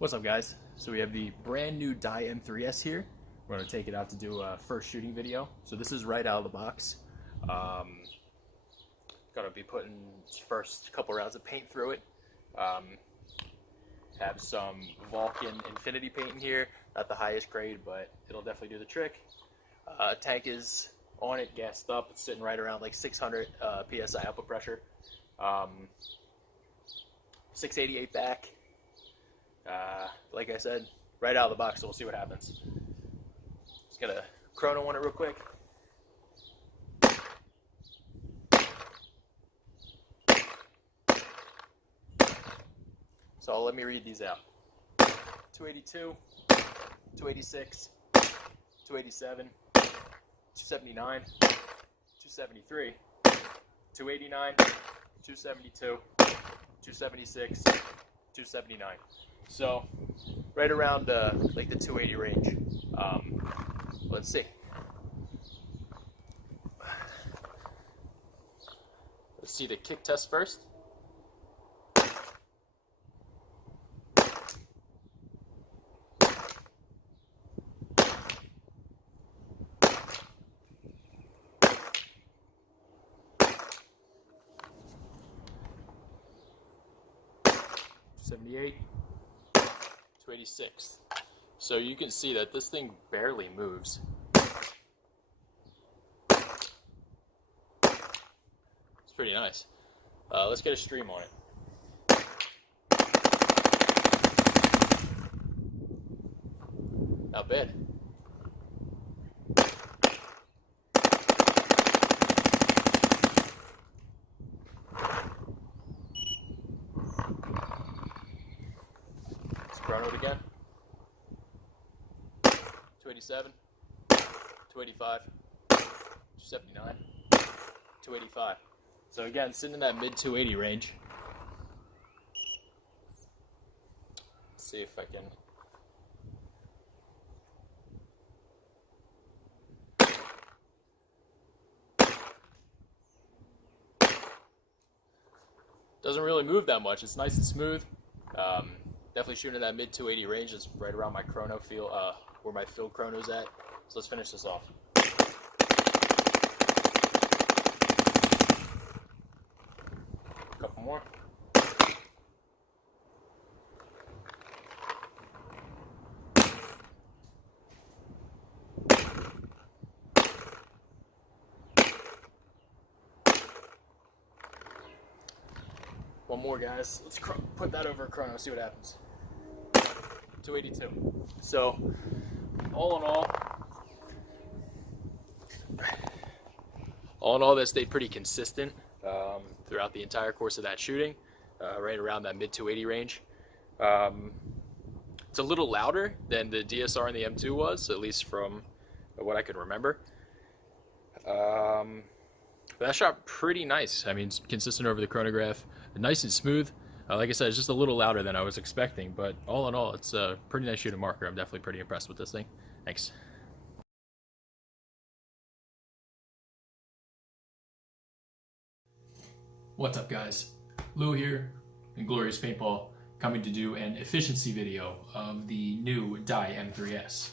What's up, guys? So we have the brand new Dye M3s here. We're going to take it out to do a first shooting video. So this is right out of the box. Going to be putting first couple rounds of paint through it. Have some Vulcan Infinity paint in here. Not the highest grade, but it'll definitely do the trick. Tank is on it, gassed up. It's sitting right around like 600 PSI output pressure. 688 back. Like I said, right out of the box, so we'll see what happens. Just gonna chrono on it real quick. So let me read these out. 282, 286, 287, 279, 273, 289, 272, 276, 279. So right around like the 280 range. Let's see. Let's see the kick test first. $78, 286. So you can see that this thing barely moves. It's pretty nice. Let's get a stream on it. Not bad. Chrono it again. 287, 285, 279, 285. So again, sitting in that mid 280 range. Let's see if I can. Doesn't really move that much. It's nice and smooth. Definitely shooting in that mid 280 range. It's right around my chrono feel, where my field chrono's at. So let's finish this off. A couple more. One more, guys. Let's put that over a chrono, see what happens. 282. So, all in all, that stayed pretty consistent throughout the entire course of that shooting, right around that mid 280 range. It's a little louder than the DSR and the M2 was, at least from what I can remember. That shot pretty nice. I mean, it's consistent over the chronograph, nice and smooth. Like I said, it's just a little louder than I was expecting, but all in all, it's a pretty nice shooting marker. I'm definitely pretty impressed with this thing. Thanks. What's up, guys? Lou here, Inglorious Paintball, coming to do an efficiency video of the new Dye M3s.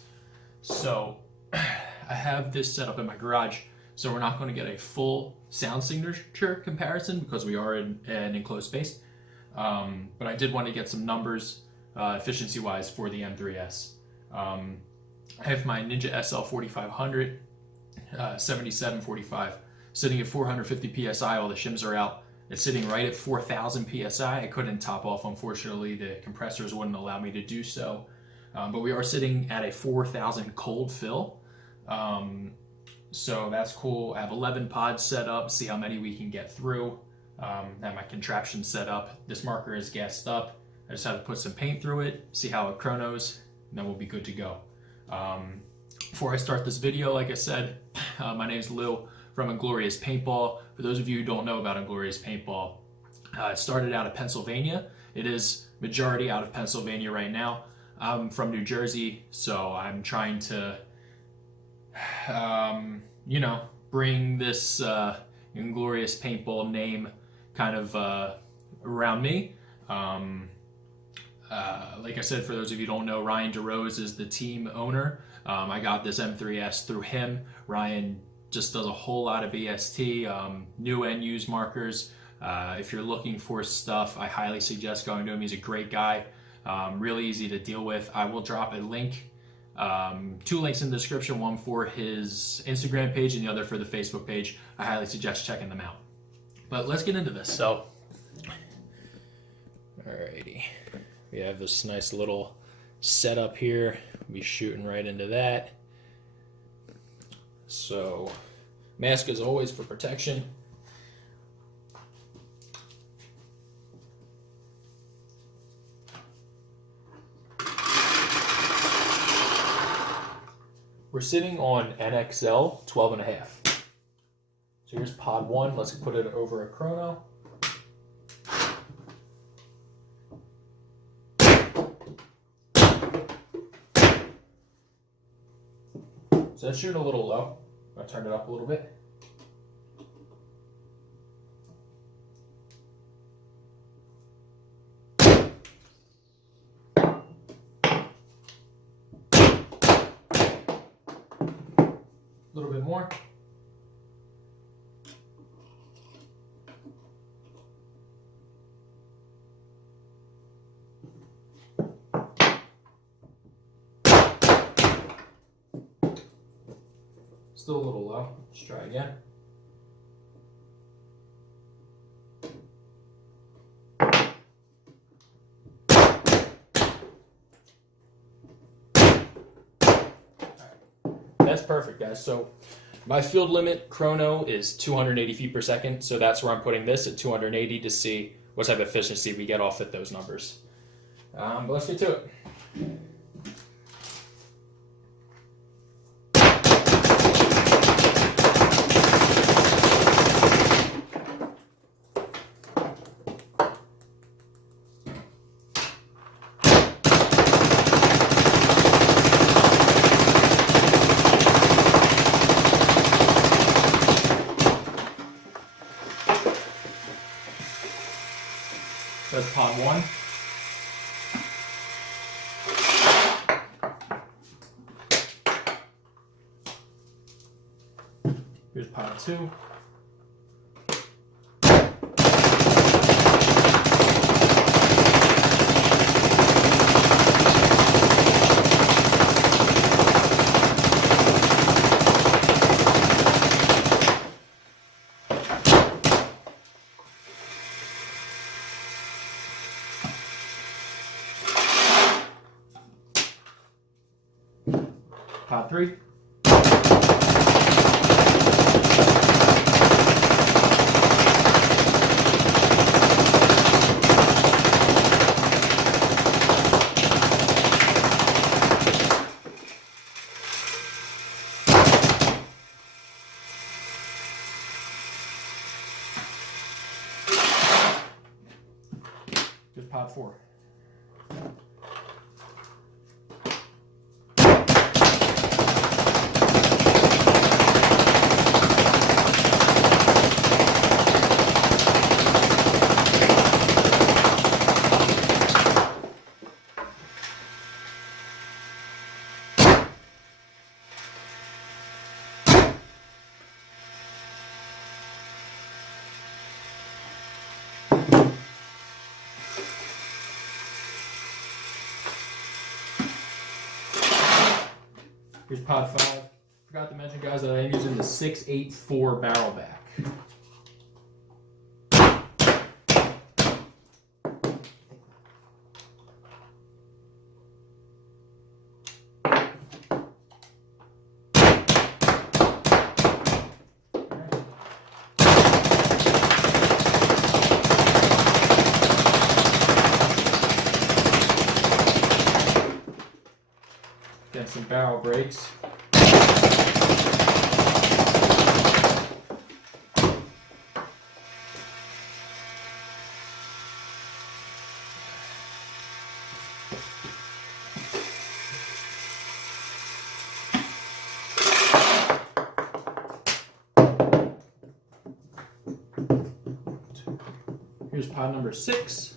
So, I have this set up in my garage, so we're not going to get a full sound signature comparison because we are in an enclosed space. But I did want to get some numbers efficiency-wise for the M3s. I have my Ninja SL 4500, 7745, sitting at 450 PSI. All the shims are out. It's sitting right at 4,000 PSI. I couldn't top off, unfortunately. The compressors wouldn't allow me to do so. But we are sitting at a 4,000 cold fill. So that's cool. I have 11 pods set up, see how many we can get through. I have my contraption set up. This marker is gassed up. I just have to put some paint through it, see how it chronos, and then we'll be good to go. Before I start this video, like I said, my name is Lou from Inglorious Paintball. For those of you who don't know about Inglorious Paintball, it started out of Pennsylvania. It is majority out of Pennsylvania right now. I'm from New Jersey, so I'm trying to bring this Inglorious Paintball name kind of around me. Like I said, for those of you who don't know, Ryan DeRose is the team owner. I got this M3s through him. Ryan just does a whole lot of BST, new and used markers. If you're looking for stuff, I highly suggest going to him. He's a great guy, really easy to deal with. I will drop a link, 2 links in the description, one for his Instagram page and the other for the Facebook page. I highly suggest checking them out. But let's get into this. So, alrighty, we have this nice little setup here. We'll be shooting right into that. So, mask is always for protection. We're sitting on NXL 12.5. So here's pod 1. Let's put it over a chrono. So that's shooting a little low. I'll turn it up a little bit. A little bit more. Still a little low. Let's try again. That's perfect, guys. So my field limit chrono is 280 feet per second, so that's where I'm putting this at 280 to see what type of efficiency we get off at those numbers. But let's get to it. That's pod 1. Here's pod 2. Pod 3. Here's pod 4. Here's pod 5. Forgot to mention, guys, that I am using the 684 barrel back. Get some barrel brakes. Here's pod number 6.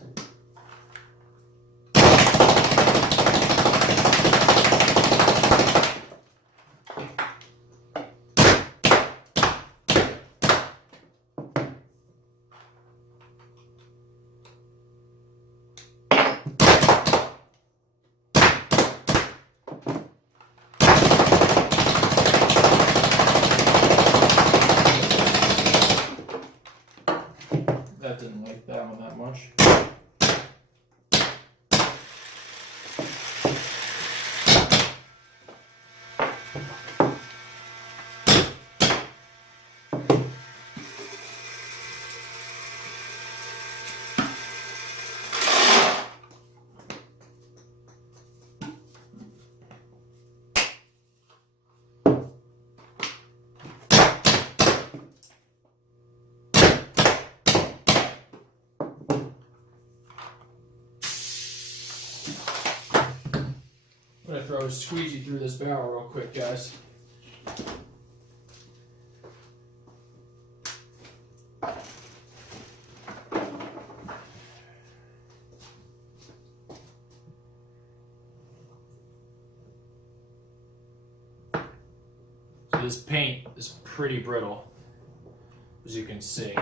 I'm gonna throw a squeegee through this barrel real quick, guys. So this paint is pretty brittle, as you can see.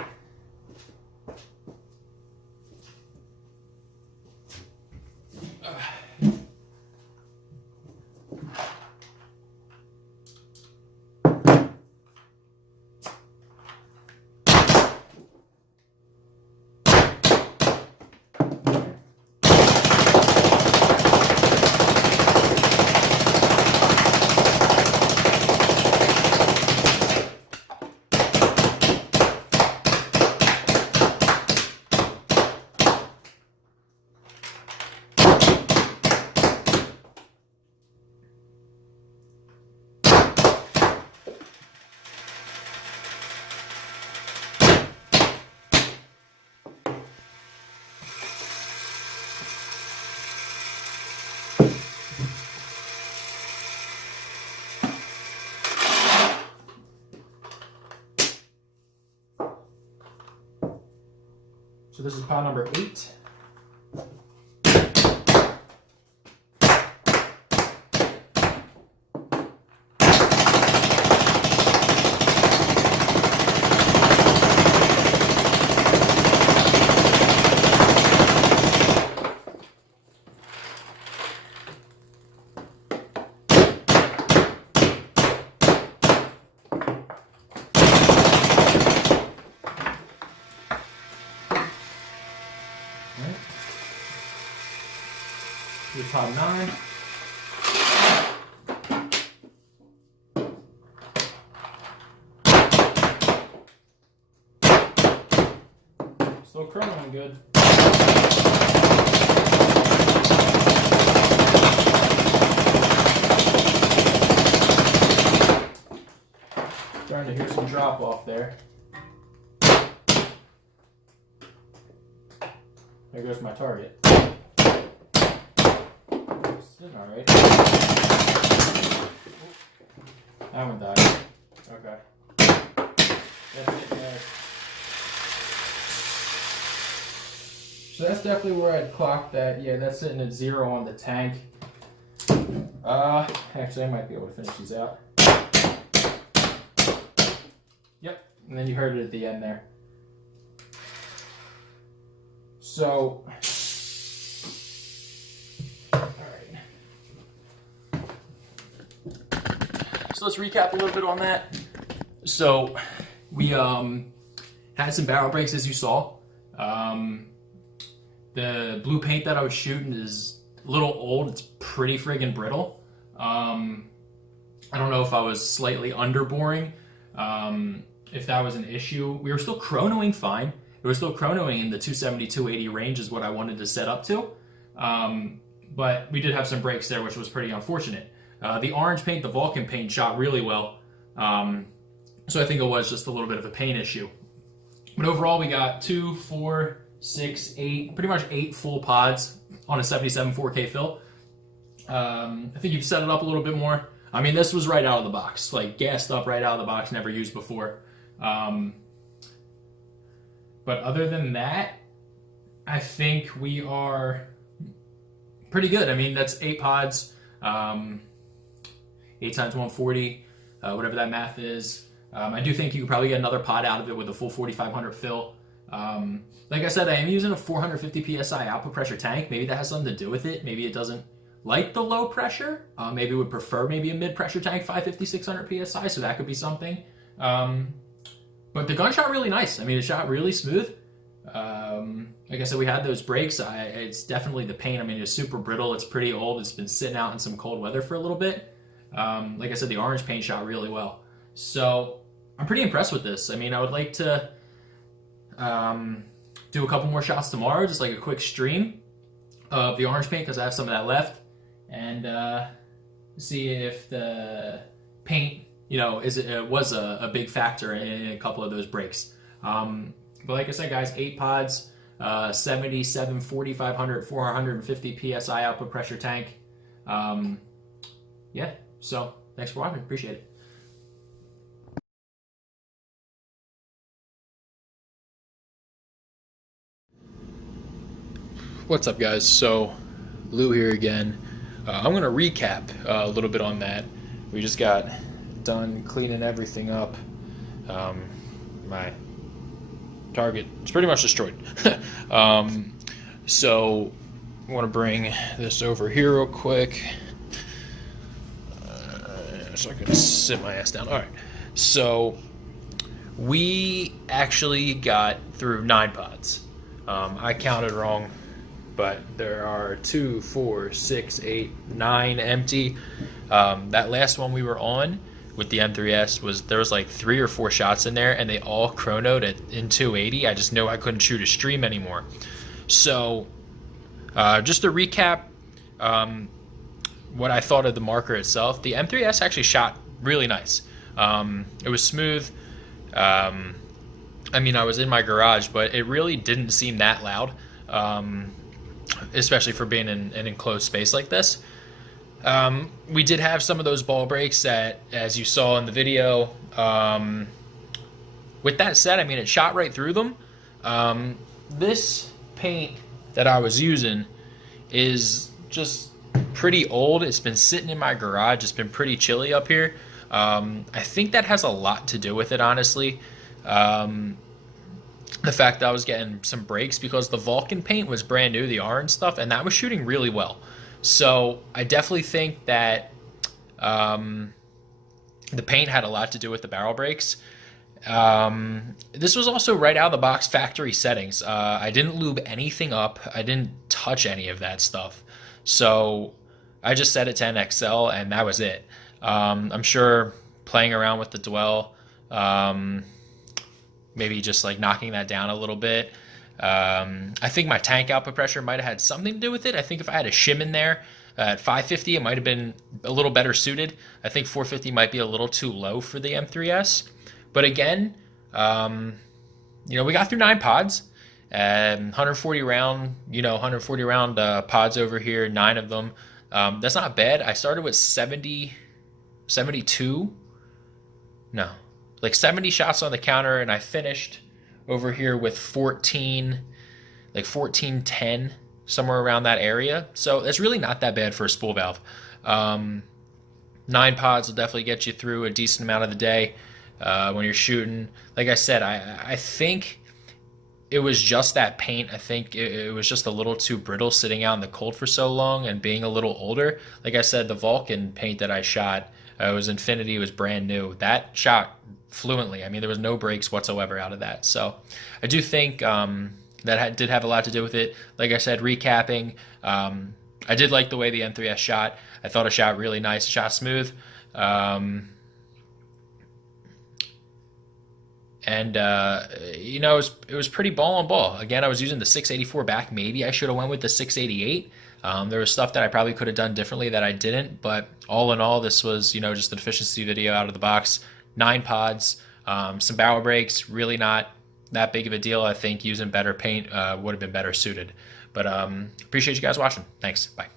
So this is pot number 8. Here's pot 9. Still chromoing good. Starting to hear some drop off there. There goes my target. Alright. That one died. Okay. That's it, guys. So that's definitely where I'd clock that. Yeah, that's sitting at 0 on the tank. Actually, I might be able to finish these out. Yep, and then you heard it at the end there. So, so let's recap a little bit on that. So we had some barrel breaks, as you saw. The blue paint that I was shooting is a little old. It's pretty friggin' brittle. I don't know if I was slightly underboring, if that was an issue. We were still chronoing fine. It was still chronoing in the 270, 280 range is what I wanted to set up to. But we did have some breaks there, which was pretty unfortunate. The orange paint, the Vulcan paint, shot really well. So I think it was just a little bit of a paint issue. But overall, we got 2, 4, 6, 8, pretty much 8 full pods on a 77 4K fill. I think you've set it up a little bit more. I mean, this was right out of the box, like gassed up right out of the box, never used before. But other than that, I think we are pretty good. I mean, that's 8 pods, 8 times 140, whatever that math is. I do think you could probably get another pod out of it with a full 4500 fill. Like I said, I am using a 450 PSI output pressure tank. Maybe that has something to do with it. Maybe it doesn't like the low pressure. Maybe would prefer maybe a mid-pressure tank, 550, 600 PSI, so that could be something. But the gun shot really nice. I mean, it shot really smooth. Like I said, we had those breaks. It's definitely the paint. I mean, it's super brittle. It's pretty old. It's been sitting out in some cold weather for a little bit. Like I said, the orange paint shot really well. So I'm pretty impressed with this. I mean, I would like to do a couple more shots tomorrow, just like a quick stream of the orange paint, because I have some of that left, and see if the paint, was a big factor in a couple of those breaks. But like I said, guys, 8 pods, 77, 4500, 450 PSI output pressure tank. yeah, so thanks for watching. Appreciate it. What's up, guys? So Lou here again. I'm gonna recap a little bit on that. We just got done cleaning everything up. My target is pretty much destroyed. So I want to bring this over here real quick, so I can sit my ass down. All right, so we actually got through 9 pods. I counted wrong, but there are 2, 4, 6, 8, 9 empty. That last one we were on with the M3s there was like 3 or 4 shots in there, and they all chronoed in 280. I just know I couldn't shoot a stream anymore. So just to recap what I thought of the marker itself, the M3s actually shot really nice. It was smooth. I mean, I was in my garage, but it really didn't seem that loud, especially for being in an enclosed space like this. We did have some of those ball breaks that, as you saw in the video. With that said, I mean, it shot right through them. This paint that I was using is just pretty old. It's been sitting in my garage. It's been pretty chilly up here. I think that has a lot to do with it, honestly. The fact that I was getting some breaks because the Vulcan paint was brand new, the orange stuff, and that was shooting really well. So I definitely think that the paint had a lot to do with the barrel breaks. This was also right out of the box factory settings. I didn't lube anything up. I didn't touch any of that stuff. So I just set it to NXL, and that was it. I'm sure playing around with the dwell, maybe just like knocking that down a little bit. I think my tank output pressure might have had something to do with it. I think if I had a shim in there at 550, it might have been a little better suited. I think 450 might be a little too low for the M3s. But again, we got through 9 pods, 140 round, 140 round pods over here, 9 of them. That's not bad. I started with 72, no, like 70 shots on the counter, and I finished over here with 14, like 1410, somewhere around that area. So that's really not that bad for a spool valve. 9 pods will definitely get you through a decent amount of the day when you're shooting. Like I said, I think it was just that paint. I think it was just a little too brittle sitting out in the cold for so long and being a little older. Like I said, the Vulcan paint that I shot, it was Infinity, it was brand new. That shot fluently. I mean, there was no breaks whatsoever out of that. So I do think that did have a lot to do with it. Like I said, recapping, I did like the way the M3s shot. I thought it shot really nice, shot smooth. It was pretty ball on ball. Again, I was using the 684 back. Maybe I should have went with the 688. There was stuff that I probably could have done differently that I didn't, but all in all, this was, just an efficiency video out of the box. 9 pods, some barrel breaks, really not that big of a deal. I think using better paint would have been better suited. But appreciate you guys watching. Thanks. Bye.